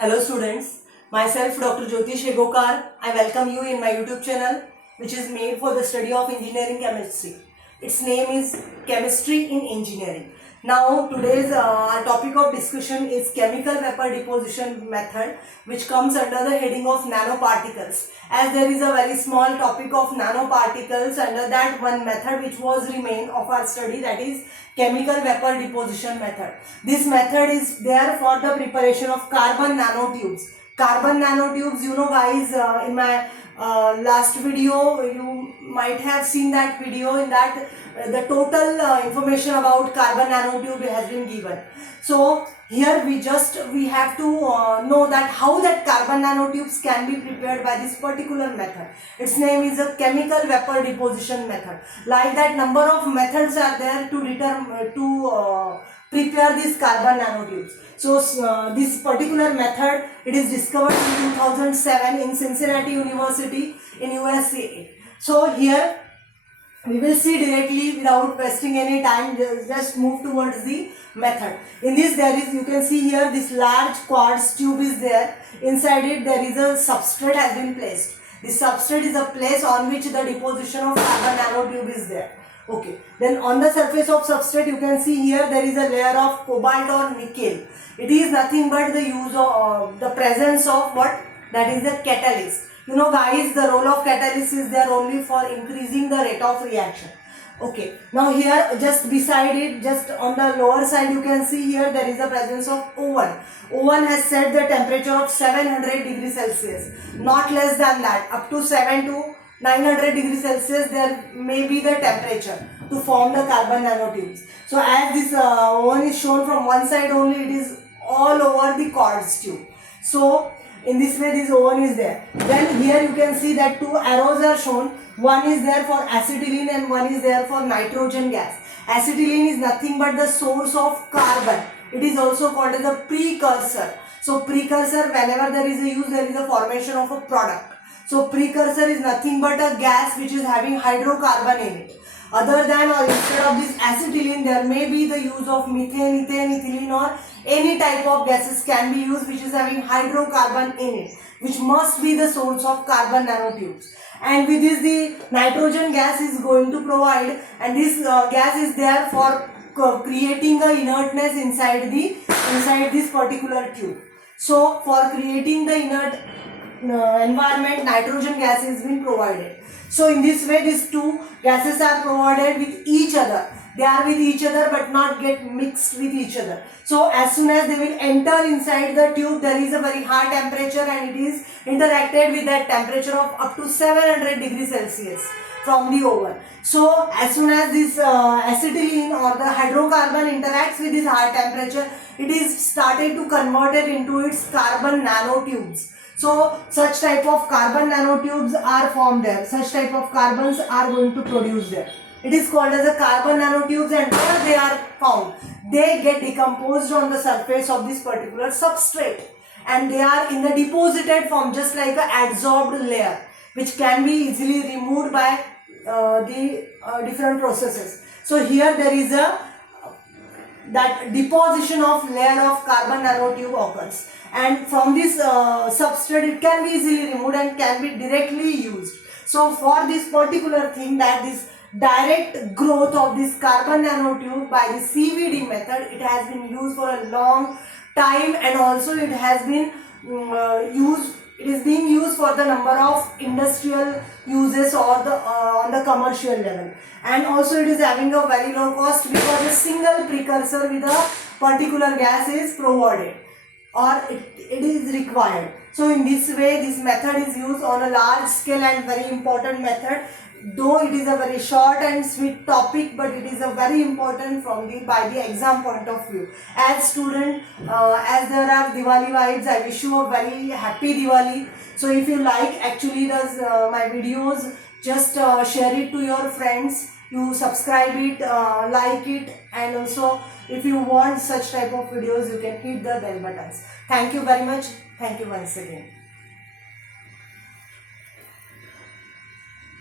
Hello students, myself Dr. Jyotish Hegokar. I welcome you in my YouTube channel which is made for the study of engineering chemistry. Its name is Chemistry in Engineering. Now today's our topic of discussion is chemical vapor deposition method, which comes under the heading of nanoparticles. As there is a very small topic of nanoparticles under that one method which was remain of our study, that is chemical vapor deposition method. This method is there for the preparation of carbon nanotubes. Carbon nanotubes, you know guys, in my last video you might have seen that video. In that the total information about carbon nanotube has been given. So here we have to know that how that carbon nanotubes can be prepared by this particular method. Its name is a chemical vapor deposition method. Like that, number of methods are there to prepare these carbon nanotubes. So this particular method, it is discovered in 2007 in Cincinnati University in USA. So here we will see directly without wasting any time, just move towards the method. In this there is, you can see here, this large quartz tube is there. Inside it there is a substrate has been placed. This substrate is a place on which the deposition of carbon nanotube is there. Okay, then on the surface of substrate you can see here there is a layer of cobalt or nickel. It is nothing but the use of the presence of what, that is the catalyst. You know guys, the role of catalyst is there only for increasing the rate of reaction. Okay, now here just beside it, just on the lower side, you can see here there is a presence of oven. Oven has set the temperature of 700 degrees Celsius, not less than that. Up to 7 to 900 degrees Celsius there may be the temperature to form the carbon nanotubes. So as this oven is shown from one side only, it is all over the quartz tube. So in this way this oven is there. Then here you can see that two arrows are shown. One is there for acetylene and one is there for nitrogen gas. Acetylene is nothing but the source of carbon. It is also called as a precursor. So precursor, whenever there is a use, there is a formation of a product. So precursor is nothing but a gas which is having hydrocarbon in it. Other than or instead of this acetylene, there may be the use of methane, ethane, ethylene, or any type of gases can be used which is having hydrocarbon in it, which must be the source of carbon nanotubes. And with this the nitrogen gas is going to provide, and this gas is there for creating a inertness inside this particular tube. So for creating the inert environment, nitrogen gas has been provided. So in this way these two gases are provided with each other. They are with each other but not get mixed with each other. So as soon as they will enter inside the tube, there is a very high temperature and it is interacted with that temperature of up to 700 degrees Celsius from the oven. So as soon as this acetylene or the hydrocarbon interacts with this high temperature, it is started to convert it into its carbon nanotubes. So such type of carbon nanotubes are formed there. Such type of carbons are going to produce there. It is called as a carbon nanotubes, and where they are found, they get decomposed on the surface of this particular substrate, and they are in the deposited form, just like a adsorbed layer, which can be easily removed by the different processes. So here there is that deposition of layer of carbon nanotube occurs, and from this substrate it can be easily removed and can be directly used. So for this particular thing, that this direct growth of this carbon nanotube by the CVD method, it has been used for a long time, and also it has been it is being used for the number of industrial uses or the on the commercial level, and also it is having a very low cost because a single precursor with a particular gas is provided or it is required. So in this way this method is used on a large scale and very important method. Though it is a very short and sweet topic, but it is a very important from by the exam point of view. As student, as there are Diwali vibes, I wish you a very happy Diwali. So if you like actually my videos, just share it to your friends. You subscribe it, like it, and also if you want such type of videos, you can hit the bell buttons. Thank you very much. Thank you once again.